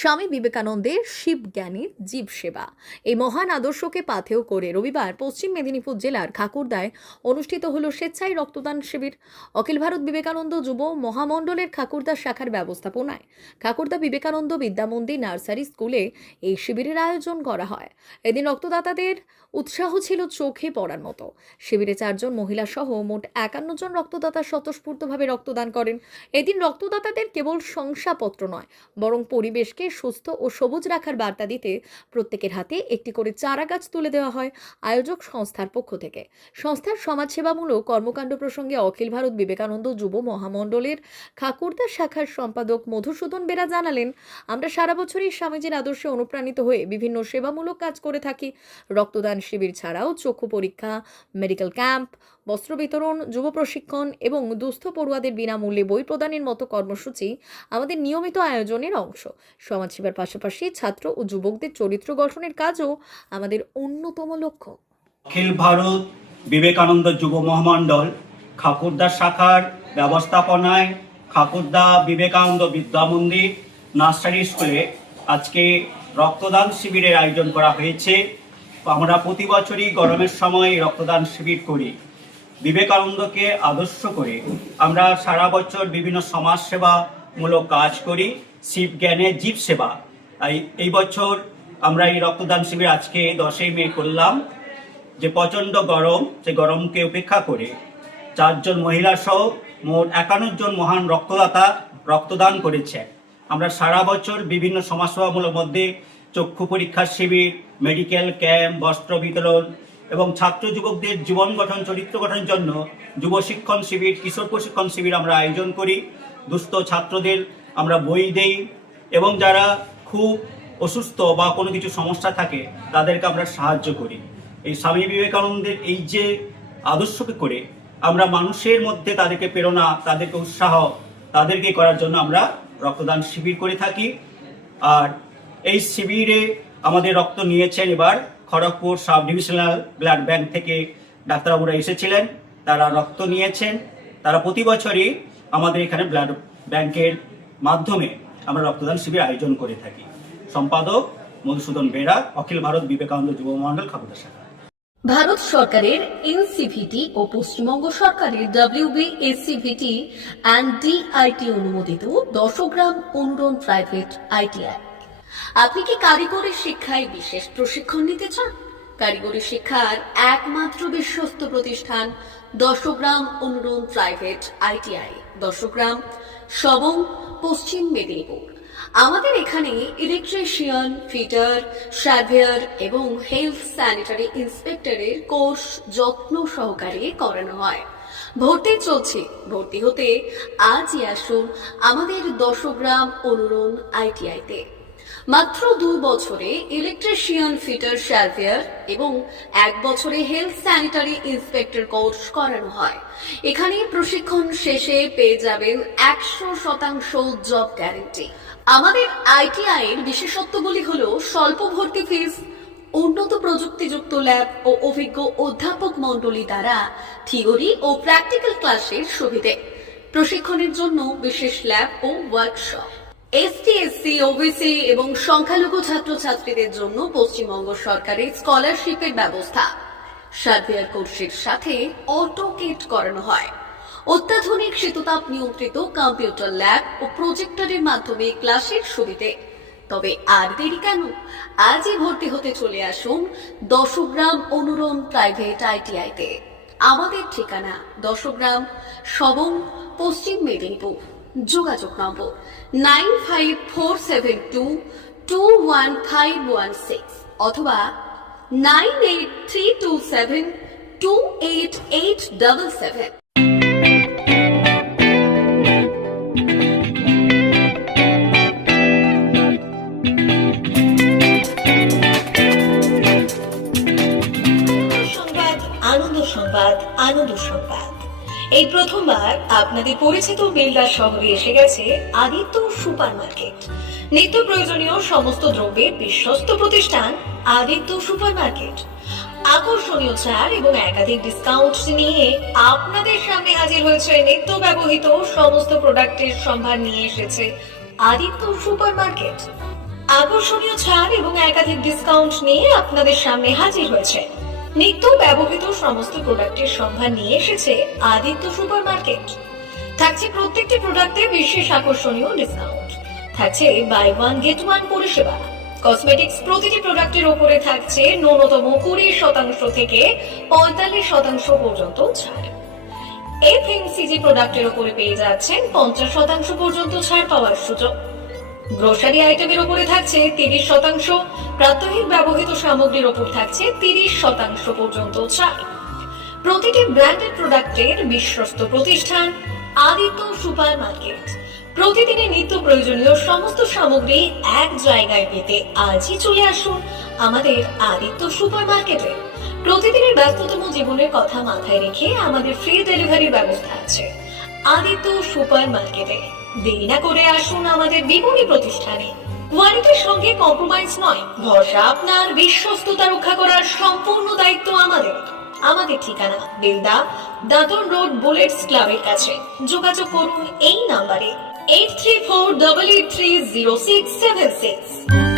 স্বামী বিবেকানন্দের শিব জ্ঞানীর জীব সেবা এই মহান আদর্শকে পাথেয় করে রবিবার পশ্চিম মেদিনীপুর জেলার খাকুড়দায় অনুষ্ঠিত হল স্বেচ্ছায় রক্তদান শিবির। অখিল ভারত বিবেকানন্দ যুব মহামণ্ডলের খাকুড়দা শাখার ব্যবস্থাপনায় খাকুড়দা বিবেকানন্দ বিদ্যামন্দির নার্সারি স্কুলে এই শিবিরের আয়োজন করা হয়। এদিন রক্তদাতাদের উৎসাহ ছিল চোখে পড়ার মতো। শিবিরে 4 জন মহিলা সহ মোট 51 জন রক্তদাতা স্বতঃস্ফূর্তভাবে রক্তদান করেন। এদিন রক্তদাতাদের কেবল শংসাপত্র নয়, বরং পরিবেশকে সুস্থ ও সবুজ রাখার বার্তা দিতে প্রত্যেকের হাতে একটি করে চারা গাছ তুলে দেওয়া হয় আয়োজক সংস্থার পক্ষ থেকে। সংস্থার সমাজসেবামূলক কর্মকাণ্ড প্রসঙ্গে অখিল ভারত বিবেকানন্দ যুব মহামণ্ডলের খাকুড়দা শাখার সম্পাদক মধুসূদন বেরা জানালেন, আমরা সারা বছরই স্বামীজির আদর্শে অনুপ্রাণিত হয়ে বিভিন্ন সেবামূলক কাজ করে থাকি। রক্তদান শিবির ছাড়াও চক্ষু পরীক্ষা, মেডিকেল ক্যাম্প, বস্ত্র বিতরণ, যুব প্রশিক্ষণ এবং দুস্থ পড়ুয়াদের বিনামূল্যে বই প্রদানের মতো কর্মসূচি আমাদের নিয়মিত আয়োজনের অংশ। সমাজসেবার পাশাপাশি ছাত্র ও যুবকদের চরিত্র গঠনের কাজও আমাদের অন্যতম লক্ষ্য। অখিল ভারত বিবেকানন্দ যুব মহামণ্ডল খাকুড়দা শাখার ব্যবস্থাপনায় খাকুড়দা বিবেকানন্দ বিদ্যামন্দির নার্সারি স্কুলে আজকে রক্তদান শিবিরের আয়োজন করা হয়েছে। আমরা প্রতি বছরই গরমের সময় রক্তদান শিবির করি। বিবেকানন্দকে আদর্শ করে আমরা সারা বছর বিভিন্ন সমাজসেবামূলক কাজ করি, শিব জ্ঞানে জীব সেবা। এই বছর আমরা এই রক্তদান শিবির আজকে 10ই মে করলাম। যে প্রচণ্ড গরম, সেই গরমকে উপেক্ষা করে 4 জন মহিলা সহ মোট 51 জন মহান রক্তদাতা রক্তদান করেছে। আমরা সারা বছর বিভিন্ন সমাজসেবামূলক মধ্যে চক্ষু পরীক্ষার শিবির, মেডিকেল ক্যাম্প, বস্ত্র বিতরণ এবং ছাত্র যুবকদের জীবন গঠন, চরিত্র গঠনের জন্য যুব শিক্ষণ শিবির, কিশোর প্রশিক্ষণ শিবির আমরা আয়োজন করি। দুস্থ ছাত্রদের আমরা বই দেই এবং যারা খুব অসুস্থ বা কোনো কিছু সমস্যা থাকে তাদেরকে আমরা সাহায্য করি। এই স্বামী বিবেকানন্দের এই যে আদর্শকে করে আমরা মানুষের মধ্যে তাদেরকে প্রেরণা, তাদেরকে উৎসাহ, তাদেরকে করার জন্য আমরা রক্তদান শিবির করে থাকি। আর এই শিবিরে আমাদের রক্ত নিয়েছেন এবার Kharagpur sub divisional blood bank থেকে ডাক্তারবাবুরা এসেছিলেন, তারা রক্ত নিয়েছেন। তারা প্রতি বছরই আমাদের এখানে ব্লাড ব্যাংকের মাধ্যমে আমরা রক্তদান শিবির আয়োজন করে থাকি। সম্পাদক মধুসূদন বেরা, অখিল ভারত বিবেকানন্দ যুব মহামণ্ডল খাকুড়দা শাখা। ভারত সরকারের এনসিভিটি ও পশ্চিমবঙ্গ সরকারের WBSCVT অ্যান্ড DIT অনুমোদিত 10 গ্রাম অনুরণ প্রাইভেট ITI। আপনি কি কারিগরি শিক্ষায় বিশেষ প্রশিক্ষণ নিতে চান? কারিগরি শিক্ষার একমাত্র বিশ্বস্ত প্রতিষ্ঠান 10 গ্রাম অনুরণ প্রাইভেট ITI, 10 গ্রাম, সবং, পশ্চিম মেদিনীপুর। আমাদের এখানে ইলেকট্রিশিয়ান, ফিটার, সার্ভেয়ার এবং হেলথ স্যানিটারি ইন্সপেক্টরের কোর্স যত্ন সহকারে করানো হয়। ভর্তি চলছে। ভর্তি হতে আজই আসুন আমাদের 10 গ্রাম অনুরণ ITI-তে। মাত্র 2 বছরে ইলেকট্রিশিয়ান, ফিটার, সার্ভেয়ার এবং 1 বছরে হেলথ স্যানিটারি ইন্সপেক্টর কোর্স করানো হয়। এখানে প্রশিক্ষণ শেষে পেয়ে যাবেন 100% জব গ্যারান্টি। আমাদের ITI এর বিশেষত্বগুলি হলো স্বল্প ভর্তি ফিস, উন্নত প্রযুক্তিযুক্ত ল্যাব ও অভিজ্ঞ অধ্যাপক মণ্ডলী দ্বারা থিওরি ও প্র্যাকটিক্যাল ক্লাসের সুবিধে, প্রশিক্ষণের জন্য বিশেষ ল্যাব ও ওয়ার্কশপ, ST, SC, OBC এবং সংখ্যালঘু ছাত্রছাত্রীদের জন্য পশ্চিমবঙ্গ সরকারের স্কলারশিপের ব্যবস্থা। সার্ভেয়ার কোর্সের সাথে অটোকেট করানো হয়। অত্যাধুনিক শীততাপ নিয়ন্ত্রিত কম্পিউটার ল্যাব ও প্রজেক্টরের মাধ্যমে ক্লাসের সুবিধে। তবে আর দেরি কেন? আজই ভর্তি হতে চলে আসুন 10 গ্রাম অনুরণ প্রাইভেট ITI-তে। আমাদের ঠিকানা 10 গ্রাম, সবং, পশ্চিম মেদিনীপুর। যোগাযোগ নম্বর 9547221516 অথবা 9832728877। আনন্দ সংবাদ, আনন্দ সংবাদ। এই প্রথমবার আপনাদের পরিচিত বেলদা শহরে এসে গেছে আদিত্য সুপার মার্কেট। নিত্য প্রয়োজনীয় সমস্ত দ্রব্যের বিশ্বস্ত প্রতিষ্ঠান আদিত্য সুপার মার্কেট। আকর্ষণীয় ছাড় এবং একাধিক ডিসকাউন্ট নিয়ে আপনাদের সামনে হাজির হয়েছে। নিত্য ব্যবহৃত সমস্ত প্রোডাক্টের সম্ভার নিয়ে এসেছে আদিত্য সুপার মার্কেট। আকর্ষণীয় ছাড় এবং একাধিক ডিসকাউন্ট নিয়ে আপনাদের সামনে হাজির হয়েছে। নিত্য ব্যবহৃত সমস্ত প্রোডাক্টের সম্ভার নিয়ে এসেছে আদিত্য সুপার মার্কেট। থাকছে প্রত্যেকটি প্রোডাক্টে বিশেষ আকর্ষণীয় ডিসকাউন্ট, থাকছে বাই ওয়ান গেট ওয়ান পরিষেবা। কসমেটিক্স প্রতিটি প্রোডাক্টের উপরে থাকছে ন্যূনতম 20% থেকে 45% পর্যন্ত ছাড়। এফএমসিজি প্রোডাক্টের উপরে পেয়ে যাচ্ছেন 50% পর্যন্ত ছাড় পাওয়ার সুযোগ। গ্রোসারি আইটেমের উপরে থাকছে 30%, প্রাত্যহিক ব্যবহৃত সামগ্রীর উপর থাকছে 30% পর্যন্ত ছাড়। প্রতিটি ব্র্যান্ডেড প্রোডাক্টের বিশ্বস্ত প্রতিষ্ঠান আদিত্য সুপার মার্কেট। প্রতিদিনের নিত্য প্রয়োজনীয় সমস্ত সামগ্রী এক জায়গায় পেতে আজই চলে আসুন আমাদের আদিত্য সুপার মার্কেটে। প্রতিদিনের ব্যস্ততম জীবনের কথা মাথায় রেখে আমাদের ফ্রি ডেলিভারির ব্যবস্থা আছে আদিত্য সুপার মার্কেটে। দেরি না করে আসুন আমাদের বিপণী প্রতিষ্ঠানে। কোয়ালিটির সঙ্গে কম্প্রোমাইজ নয়, ভরসা আপনার, বিশ্বস্ততা রক্ষা করার সম্পূর্ণ দায়িত্ব আমাদের। আমাদের ঠিকানা বেলদা, দাদন রোড, বুলেটস ক্লাবের কাছে। যোগাযোগ করুন এই নাম্বারে 8348830676।